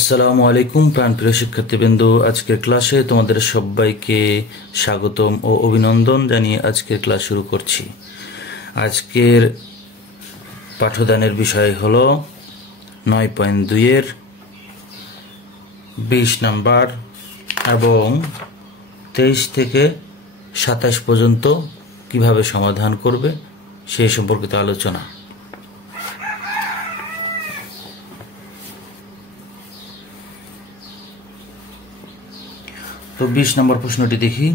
আসসালামু আলাইকুম প্রাণপ্রিয় শিক্ষার্থীবৃন্দ, আজকের ক্লাসে তোমাদের সবাইকে স্বাগতম ও অভিনন্দন জানিয়ে আজকের ক্লাস শুরু করছি। আজকের পাঠদানের বিষয় হলো 9.2-এর 20 নাম্বার এবং 23 থেকে 27 পর্যন্ত কিভাবে সমাধান করবে সেই সম্পর্কিত আলোচনা। তো 20 নম্বর প্রশ্নটি দেখি।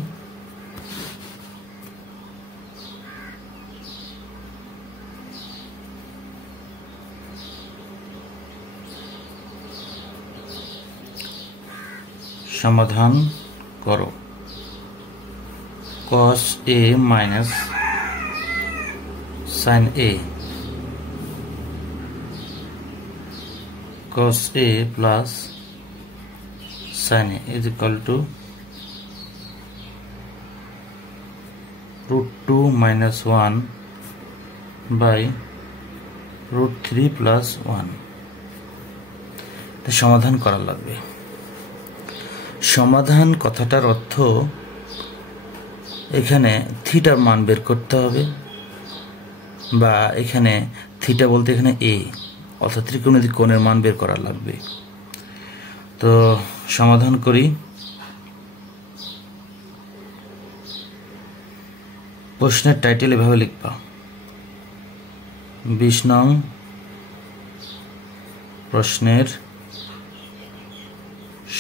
সমাধান করো। cos a minus sin a cos a plus sin a is equal to √2 minus 1 by √3 plus 1। এটা সমাধান করা লাগবে। সমাধান কথাটার অর্থ এখানে থিটার মান বের করতে হবে, বা এখানে থিটা বলতে এখানে এ অর্থাৎ ত্রিকোণমিতিক কোণের মান বের করা লাগবে। তো সমাধান করি। প্রশ্নের টাইটেল এভাবে লিখবা, 20 নং প্রশ্নের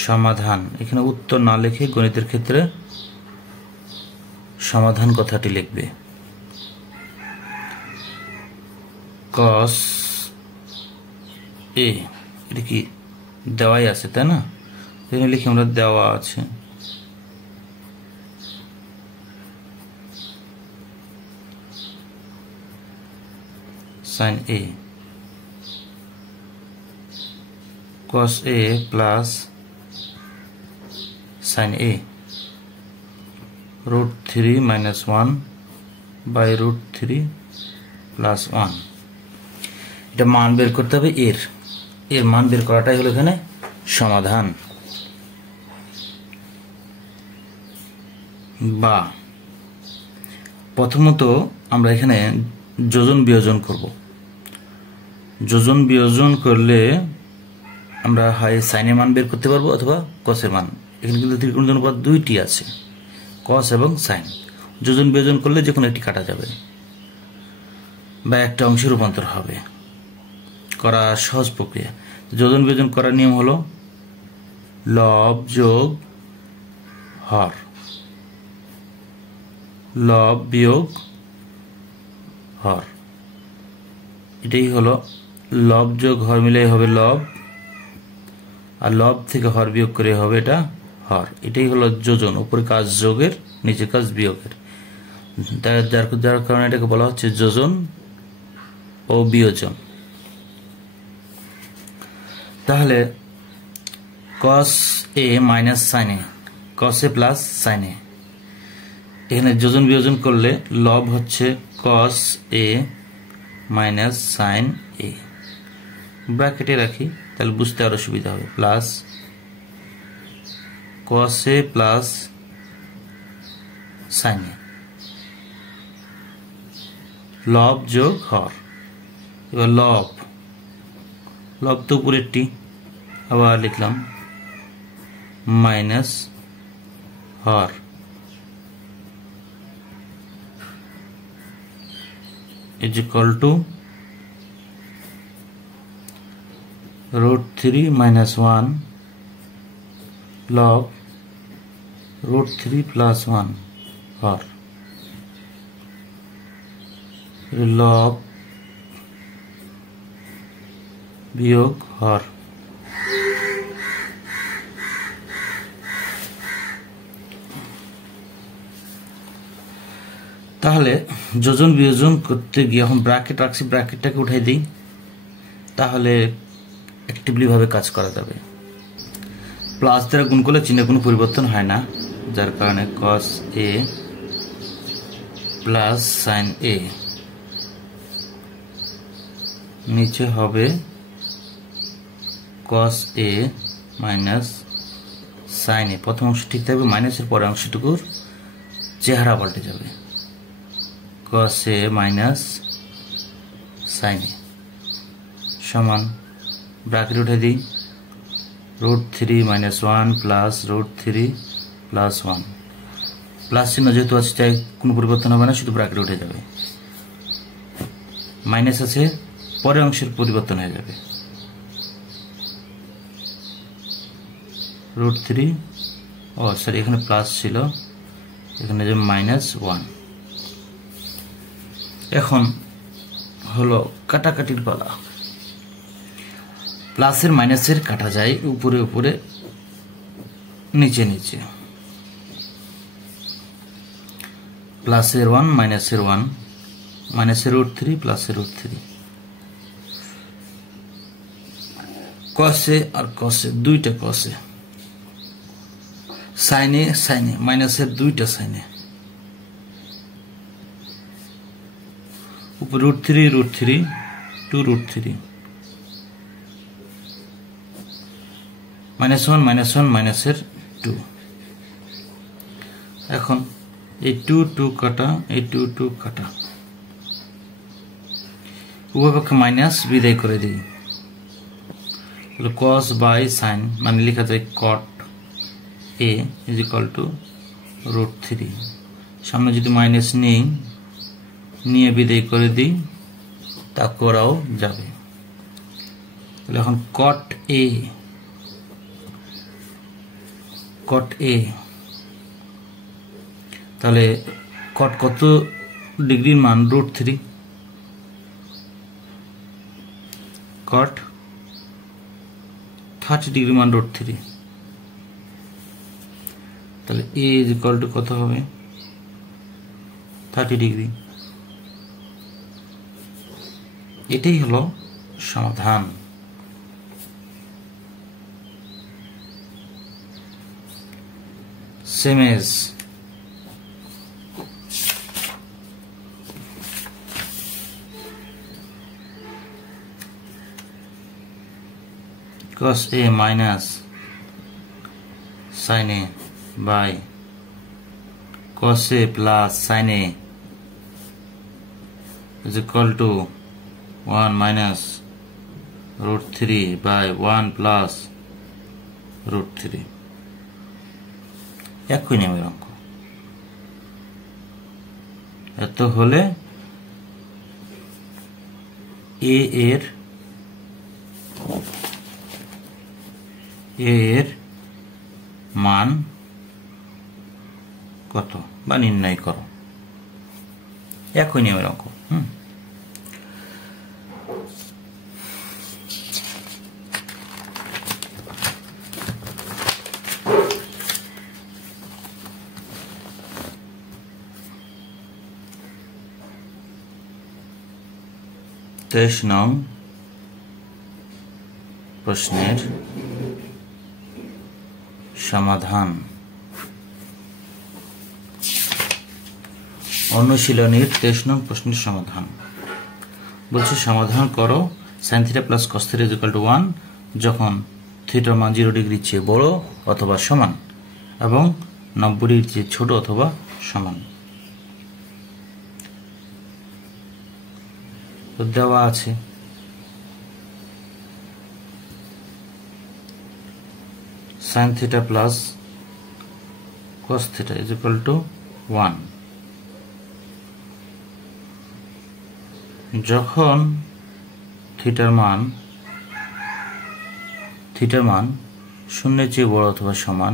সমাধান। এখানে উত্তর না লিখে গণিতের ক্ষেত্রে সমাধান কথাটি লিখবে। cos a এটা কি দেওয়াই আছে, তাই না? এখানে লিখে আমরা দেওয়া আছে sin a cos a plus sin a √3 minus 1 by √3 plus 1। এটা মান বের করতে হবে। এর মান বের করাটাই হলো এখানে সমাধান। বা প্রথমত আমরা এখানে যোজন বিয়োজন করব। যোজন বিয়োজন করলে আমরা হয় সাইনের মান বের করতে পারবো অথবা কসের মান। এখানে কিন্তু ত্রিকোণের অনুপাত দুইটি আছে, কস এবং সাইন। যোজন বিয়োজন করলে যে কোনো একটি কাটা যাবে বা একটা অংশে রূপান্তর হবে, করা সহজ প্রক্রিয়া। যোজন বিয়োজন করার নিয়ম হলো লব যোগ হর, লব বিয়োগ হর। এটাই হলো লব যোগ হর মিলে হবে লব, আর লব থেকে হর বিয়োগ করে হবে এটা হর। এটাই হলো যোজন, উপরে কাজ যোগের, নিচে কাজ বিয়োগের। যার কারণে এটাকে বলা হচ্ছে যোজন ও বিয়োজন। তাহলে cos a minus sin a, cos a plus sin a। এখানে যোজন বিয়োজন করলে লব হচ্ছে cos a minus sin a, ব্র্যাকেটে রাখি তাহলে বুঝতে আরো সুবিধা হবে, plus cos a plus sin a, লব যোগ হর। এবার লব তো উপরেরটি, আবার লিখলাম minus Har is equal to √3 minus 1 log √3 plus 1 hor, log বিয়োগ হর। তাহলে যোজন বিয়োজন করতে গিয়ে এখন ব্র্যাকেট রাখছি, ব্র্যাকেটটাকে উঠাই দিই, তাহলে অ্যাক্টিভলি ভাবে কাজ করা যাবে। প্লাস দ্বারা গুণ করলে চিহ্নে কোনো পরিবর্তন হয় না, যার কারণে cos a plus sin a নিচে হবে cos a মাইনাস সাইন এ। প্রথম অংশ ঠিক থাকবে, মাইনাসের পরের অংশটুকুর চেহারা পাল্টে যাবে। কস এ মাইনাস সাইন এ সমান ব্র্যাকেট উঠে দিই, √3 - 1 প্লাস √3 প্লাস 1। প্লাস চিহ্ন যেহেতু আছে তাই কোনো পরিবর্তন হবে না, শুধু ব্র্যাকেট উঠে যাবে। মাইনাস আছে, পরের অংশের পরিবর্তন হয়ে যাবে। √3 সরি এখানে প্লাস ছিল, এখানে যে -1। এখন হলো কাটাকাটির পালা। প্লাসের মাইনাসের কাটা যায় উপরে উপরে, নিচে নিচে। প্লাসের 1 মাইনাসের 1, মাইনাসের √3 প্লাসের √3। কসে আর কসে, দুইটা কসে। সাইনে সাইনে, মাইনাসের দুইটা সাইনে। উপরে √3 √3 2√3। -1 -1 মাইনাসের 2। এখন এই 2 কাটা, এই 2 কাটা, উভয় পক্ষে মাইনাস বিদায় করে দিই। কস বাই সাইন মানে লেখা যায় কট এ ইজ ইকুয়াল টু √3। সামনে যদি মাইনাস নেই, নিয়ে বিদায় করে দিই, তা করাও যাবে। তাহলে এখন কট এ তাহলে কট কত ডিগ্রির মান? √3। কট 30 ডিগ্রি মান √3। তাহলে এ ইজ ইকুয়াল টু কত হবে? 30 ডিগ্রি। এটাই হলো সমাধান। same as cos a minus sin a by cos a plus sin a is equal to 1 minus √3 by 1 plus √3। একই নিয়মের অঙ্ক। এত হলে এ এর মান কত বা নির্ণয় করো। একই নিয়মের অঙ্ক। তেইশ নং প্রশ্নের সমাধান। অনুশীলনীর 23 নং প্রশ্নের সমাধান বলছে, সমাধান করো sin θ প্লাস cos θ = 1 যখন থিটার মান 0 ডিগ্রির চেয়ে বড় অথবা সমান এবং 90 ডিগ্রির চেয়ে ছোট অথবা সমান। দেওয়া আছে sin θ প্লাস cos θ = 1 যখন থিটার মান 0 চেয়ে বড় অথবা সমান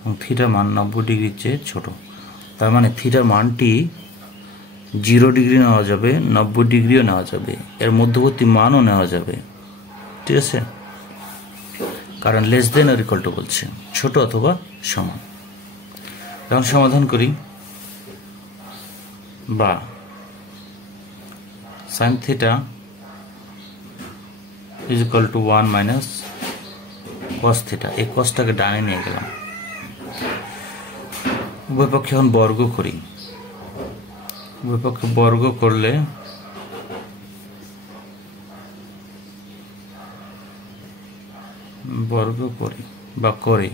এবং থিটার মান 90 ডিগ্রির চেয়ে ছোট। তার মানে থিটার মানটি 0 ডিগ্রি নেওয়া যাবে, 90 ডিগ্রিও নেওয়া যাবে, এর মধ্যবর্তী মানও নেওয়া যাবে। ঠিক আছে, কারণ less than or equal to বলছে, ছোট অথবা সমান। এখন সমাধান করি। বা sin θ = 1 minus cos θ। এই cosটাকে ডানে নিয়ে গেলাম, উভয় পক্ষে এখন বর্গ করি। উভয় পক্ষে বর্গ করলে বর্গ করি বা করে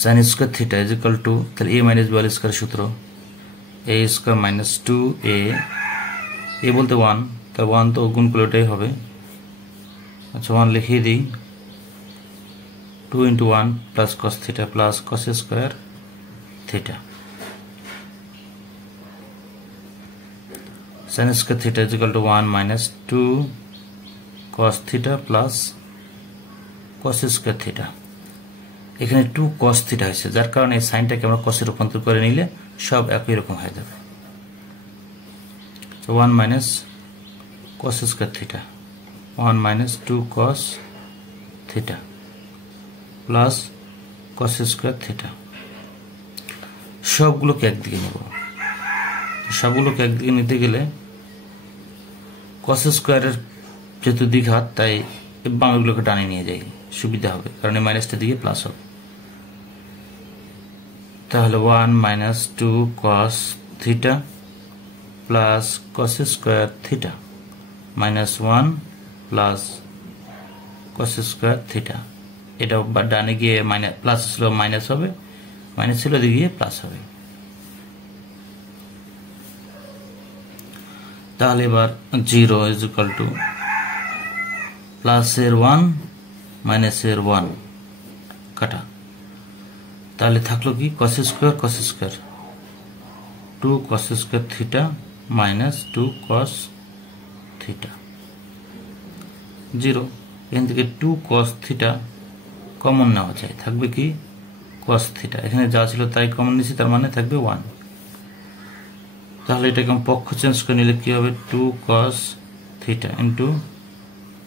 sin square theta is equal to, তাহলে a minus b whole square সূত্র a square minus 2a, a বলতে 1, তাহলে 1 তো গুণ করলে এটাই হবে। আচ্ছা 1 লিখিয়ে দিই, 2 into 1 plus cos theta plus cos square theta, sin square theta is equal to 1 minus 2 cos theta plus cos square theta। এখানে 2 cos theta হয়েছে, যার কারণে এই সাইনটাকে আমরা cos এ রূপান্তর করে নিলে সব একই রকম হয়ে যাবে। তো 1 minus cos square theta, 1 minus 2 cos theta plus cos square theta, সবগুলোকে একদিকে নেব। সবগুলোকে একদিকে নিতে গেলে cos স্কয়ারের যেহেতু দ্বিঘাত, তাই বামগুলোকে টানে নিয়ে যাই, সুবিধা হবে, কারণ এই মাইনাসটা দিকে প্লাস হবে। তাহলে 1 minus 2 cos theta plus cos square theta minus 1 plus cos square theta, এটা ডানে গিয়ে মাইনাস, প্লাস ছিল মাইনাস হবে, মাইনাস ছিল দিকে গিয়ে প্লাস হবে। তাহলে এবার 0 ইজ ইকুয়াল টু প্লাসের 1 মাইনাসের 1 কাটা, তাহলে থাকলো কি cos square 2 cos square theta minus 2 cos theta 0। এখান থেকে 2 cos থিটা কমন নেওয়া যায়, থাকবে কি cos থিটা, এখানে যা ছিল তাই কমন নিয়েছি, তার মানে থাকবে 1। তাহলে এটাকে পক্ষ চেঞ্জ করে নিলে কি হবে, 2 cos theta into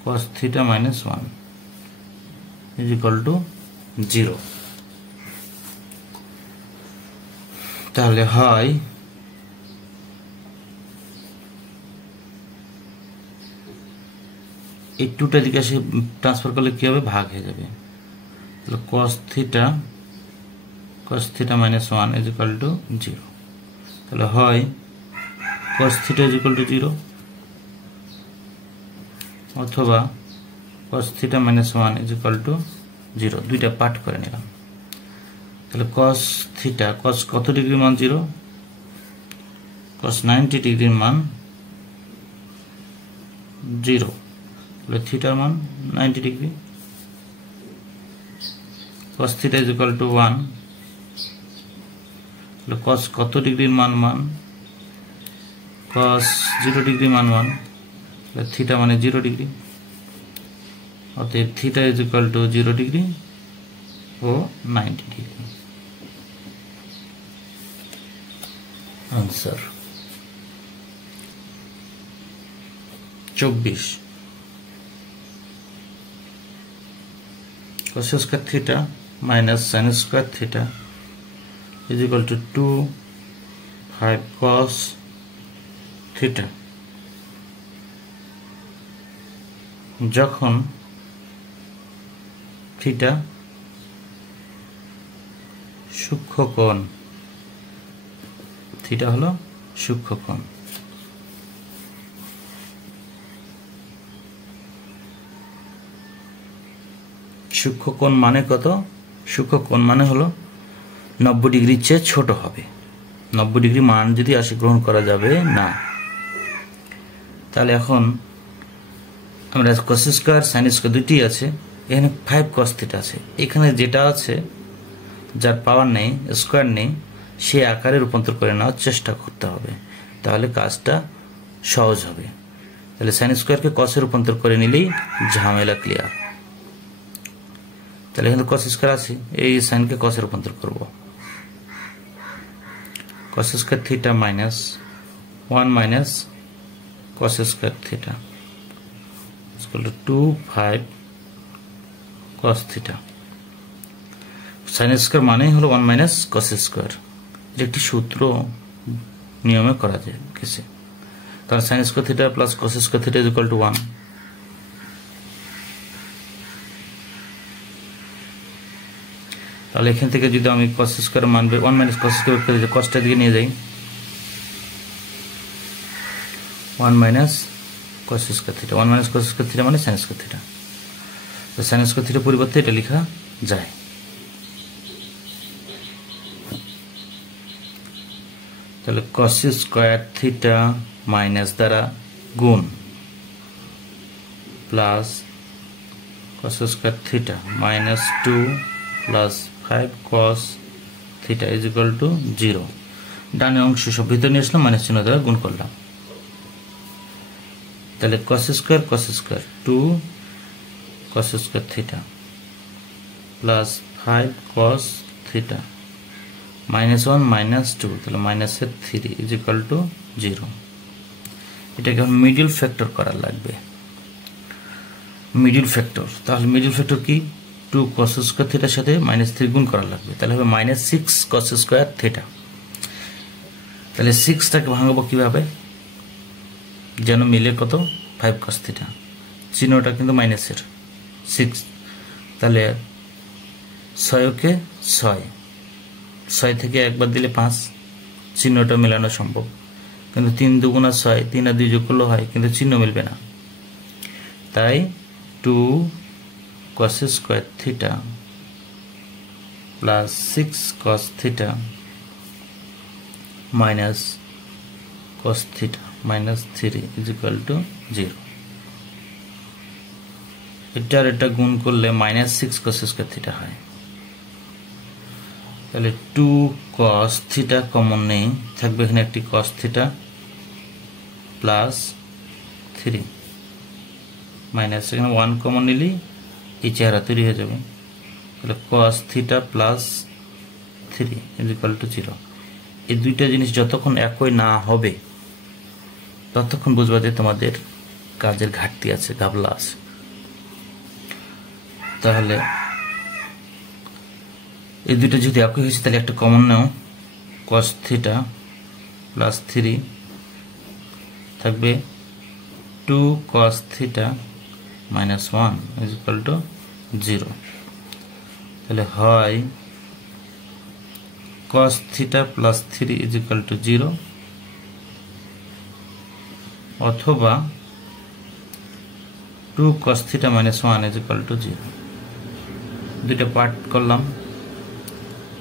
cos theta minus 1 is equal to 0। তাহলে হয় এই 2টা দিকে এসে ট্রান্সফার করলে কি হবে, ভাগ হয়ে যাবে। তাহলে cos theta minus 1 is equal to 0। তাহলে হয় cos theta is equal to 0 অথবা cos theta minus 1 is equal to 0, দুইটা পার্ট করে নিলাম। তাহলে cos থিটা, cos কত ডিগ্রি মান 0, cos 90 ডিগ্রির মান 0, তাহলে থিটার মান 90 degree. cos theta is equal two 1, তাহলে cos কত ডিগ্রির মান cos 0 ডিগ্রি মান 1, তাহলে থিটা মানে 0 ডিগ্রি, অতএব theta is equal to 0 degree ও 90 degree. Answer 24 cos square theta minus sin square theta is equal to 2 5 cos theta. যখন থিটা সূক্ষ্ম কোণ, থিটা হলো সূক্ষ্ম কোণ, সূক্ষ্ম কোণ মানে কত, সূক্ষ্ম কোণ মানে হলো 90 ডিগ্রির চেয়ে ছোট হবে। 90 ডিগ্রি মান যদি আসে গ্রহণ করা যাবে না। তাহলে এখন আমরা cos স্কয়ার sin স্কয়ার দুটি আছে, এখানে 5 cos থিটা আছে, এখানে যেটা আছে যার পাওয়ার নেই, স্কয়ার নেই, সে আকারে রূপান্তর করে নেওয়ার চেষ্টা করতে হবে, তাহলে কাজটা সহজ হবে। তাহলে sin স্কয়ারকে cos এ রূপান্তর করে নিলেই ঝামেলা ক্লিয়ার। তাহলে এখানে cos স্কয়ার আছে, এই sin কে cos এ রূপান্তর করব, cos square theta minus 1 minus cos square theta equal to 2 5 cos theta. sin square মানেই হলো 1 মাইনাস cos স্কয়ার, যে একটি সূত্র নিয়মে করা যায় কিছু। তাহলে sin square theta plus cos square theta equal to 1। তাহলে এখান থেকে যদি আমি cos স্কয়ার মান 1 মাইনাস cos স্কয়ার করে যে cosটা দিকে নিয়ে যাই, 1 minus cos square theta, 1 minus cos square theta মানে sin স্কয়ার থিটা। তো সাইন স্কয়ার থিটা পরিবর্তে এটা লেখা যায়। তাহলে কস স্কয়ার থিটা মাইনাস দ্বারা গুণ plus cos square theta minus 2 plus 5 cos theta is equal to 0। ডানের অংশ সব ভিতরে নিয়ে আসলাম, মাইনাস চিহ্ন দ্বারা গুণ করলাম। তাহলে কস স্কয়ার 2 কস square theta plus 5 cos theta minus 1 minus 2, তাহলে মাইনাসের 3 ইজ ইকুয়াল টু 0। এটাকে মিডল ফ্যাক্টর করা লাগবে। মিডল ফ্যাক্টর, তাহলে মিডল ফ্যাক্টর কি? 2 কস স্কয়ার থিটার সাথে -3 গুণ করা লাগবে, তাহলে হবে -6 কস স্কয়ার থিটা। তাহলে 6টাকে ভাঙাবো কিভাবে? যেন মিলে কত? 5 কস থিটা, চিহ্নটা কিন্তু মাইনাসের 6, তাহলে 6কে 6 থেকে একবার দিলে 5, চিহ্নটা মেলানো সম্ভব, কিন্তু 3 দুগুণা 6, 3 আর 2 যোগ করলে হয়, কিন্তু চিহ্ন মিলবে না। তাই 2 cos square theta plus 6 cos theta minus cos theta minus 3 is equal to 0। এটা গুণ করলে -6 cos স্কয়ার থিটা হয়। তাহলে 2 cos থিটা কমন নেই, থাকবে এখানে একটি cos থিটা প্লাস 3 মাইনাস এখানে 1 কমন নিলেই এই চেহারা তৈরি হয়ে যাবে। তাহলে cos theta plus 3 is equal to 0। এই দুইটা জিনিস যতক্ষণ একই না হবে ততক্ষণ বুঝবা যে তোমাদের কাজের ঘাটতি আছে, গাবলা আছে। তাহলে এই দুইটা যদি একই হয়েছে তাহলে একটা কমন নাও, cos থিটা প্লাস 3 থাকবে 2 cos theta minus 1 is equal to 0। তাহলে হয় cos theta plus 3 is equal to 0, অথবা 2 cos theta minus 1 is equal to 0। দুইটা পার্ট করলাম,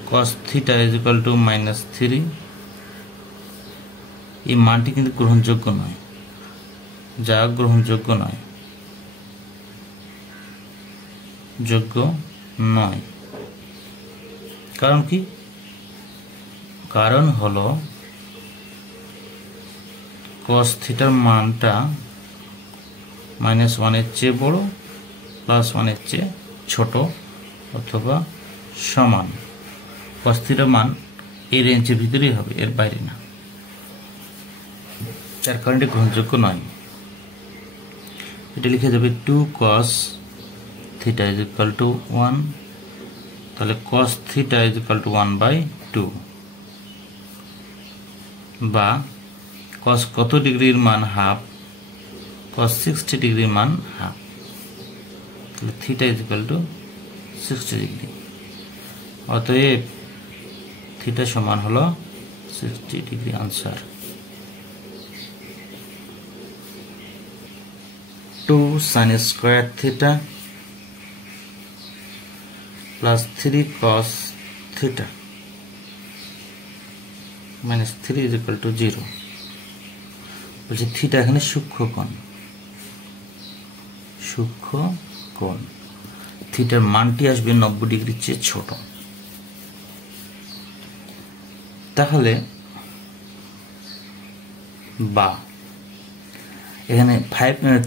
cos theta is equal two -3, এই মানটি কিন্তু গ্রহণযোগ্য নয়, যা গ্রহণযোগ্য নয়, যোগ্য নয়। কারণ কি? কারণ হলো cos থিটার মানটা -1 এর চেয়ে বড়, +1 এর চেয়ে ছোট অথবা সমান। cos থিটার মান এই রেঞ্জের ভিতরেই হবে, এর বাইরে না, যার কারণে গ্রহণযোগ্য নয়। এটা লিখে যাবে 2 cos theta is equal two 1, তাহলে cos theta is equal two 1/2, বা cos কত ডিগ্রির মান হাফ, cos 60 ডিগ্রির মান হাফ, তাহলে theta is equal two 60 degree. অতএব থিটা সমান হলো 60 degree. Answer 2 sin square theta plus 3 cos theta minus 3 is equal to 0। বলছে থিটা এখানে সূক্ষ্ম কোণ, থিটার মানটি আসবে 90 ডিগ্রির চেয়ে ছোট। তাহলে বা এখানে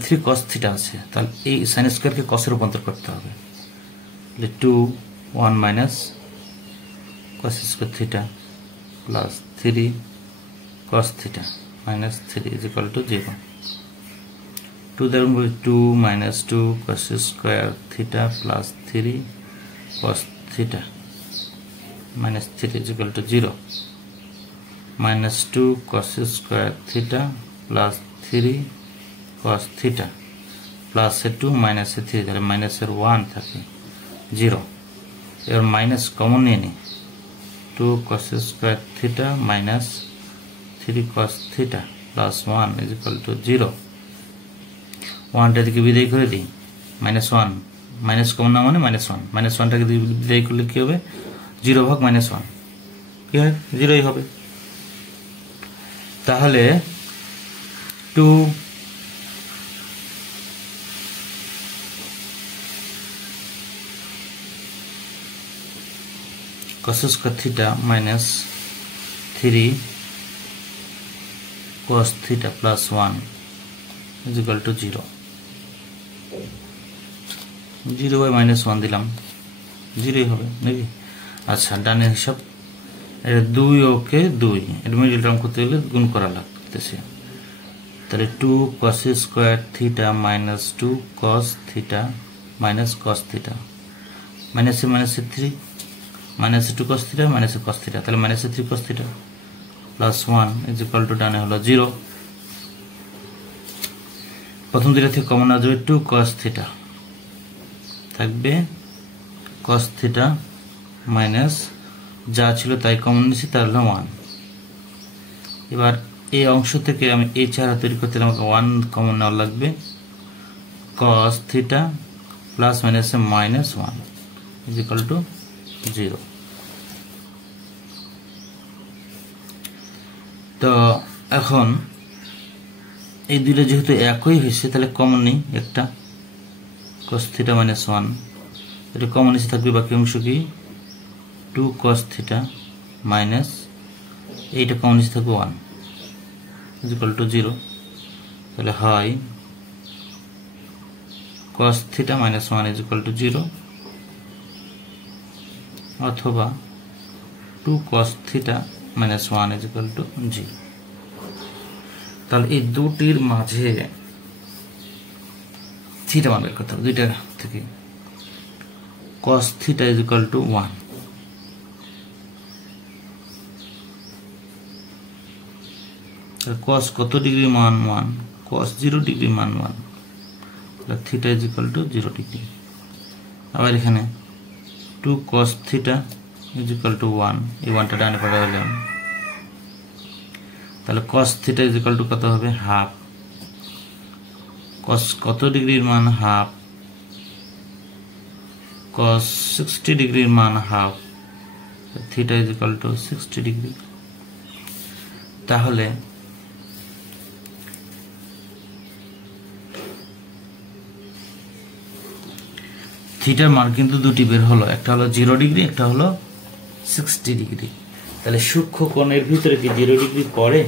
3 cos থিটা আছে, তাহলে এই sin স্কয়ারকে cos এ রূপান্তর করতে হবে। 2 1 minus cos square theta plus 3 cos theta minus 3 is equal to 0। 2 দ্বারা 2 minus 2 cos square theta plus 3 cos theta minus 3 is equal to 0, minus 2 cos square theta plus 3 cos theta plus 2 minus 3, তাহলে মাইনাসের 1 থাকে 0। এবার minus common নিয়ে নিই, 2 cos square theta minus 3 cos theta plus 1 is equal to 0। 1টা থেকে বিদায় করে দিই, -1 মাইনাস কমন না মানে -1, -1টাকে বিদায় করলে কি হবে 0/-1 কি হয় 0ই হবে। তাহলে 2 cos square theta minus 3 cos theta plus 1 is equal to 0 0/-1 দিলাম 0ই হবে নাকি। আচ্ছা ডানের হিসাব 2 ওকে 2 এর মিডল টার্ম করতে গেলে গুণ করা লাগতেছে, তাহলে 2 cos square theta minus 2 cos theta minus cos theta minus 3 minus 2 cos theta minus cos theta, তাহলে minus 3 cos theta plus 1 is equal to ডানে হলো 0। প্রথম দুইটা থেকে কমন আসবে 2 cos theta থাকবে cos theta মাইনাস যা ছিল তাই কমন নিয়েছি তার হলো 1। এবার এই অংশ থেকে আমি এই চেহারা তৈরি করতে হলে আমাকে 1 কমন নেওয়া লাগবে, cos theta প্লাস মাইনাসে -1 is equal to 0। তো এখন এই দুইটা যেহেতু একই হয়েছে তাহলে কমন নেই একটা cos theta -1, এটা কমন এসে থাকবে বাকি অংশ কি 2 cos theta মাইনাস এইটা কমন এসে থাকবে 1 is equal to 0। তাহলে হয় cos theta -1 is equal to 0 অথবা 2 cos theta -1 is equal to 0। তাহলে এই দুটির মাঝে থিটা মান বের করতে হবে, দুইটা থেকে cos theta is equal to 1, cos কত ডিগ্রি মান 1, cos 0 ডিগ্রি মান 1, তাহলে theta is equal to 0 degree. আবার এখানে 2 cos theta is equal to 1, এই 1টা ডানে পাঠালাম, তাহলে cos theta is equal to কত হবে হাফ, cos কত ডিগ্রির মান হাফ, cos 60 ডিগ্রির মান half, theta is equal to 60 degree. তাহলে থিটার মান কিন্তু দুটি বের হলো, একটা হলো 0 ডিগ্রি একটা হলো 60 ডিগ্রি। তাহলে সূক্ষ্ম কোণের ভিতরে কি 0 ডিগ্রি পড়ে?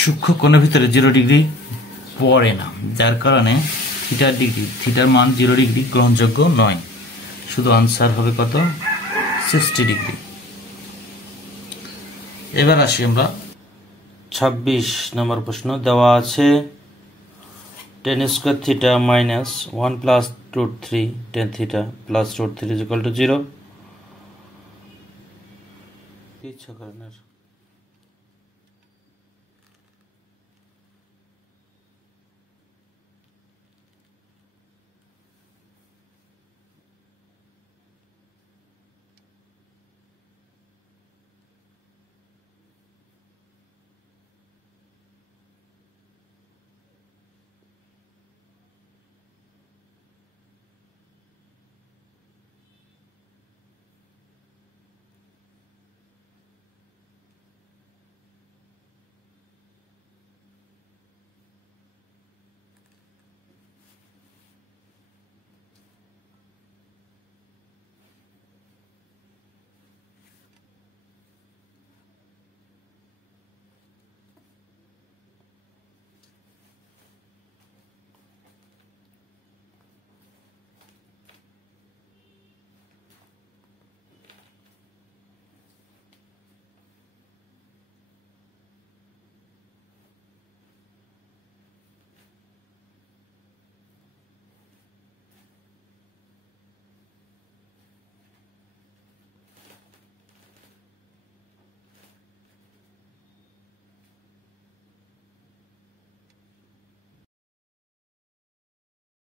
সূক্ষ্ম কোণের ভিতরে 0 ডিগ্রি পড়ে না, যার কারণে থিটার মান 0 ডিগ্রি গ্রহণযোগ্য নয়, শুধু আনসার হবে কত 60 ডিগ্রি। এবার আসি আমরা 26 নম্বর প্রশ্ন। দেওয়া আছে tan square theta minus 1 plus root 3 tan theta plus root 3 is equal to 0। ইচ্ছা করেন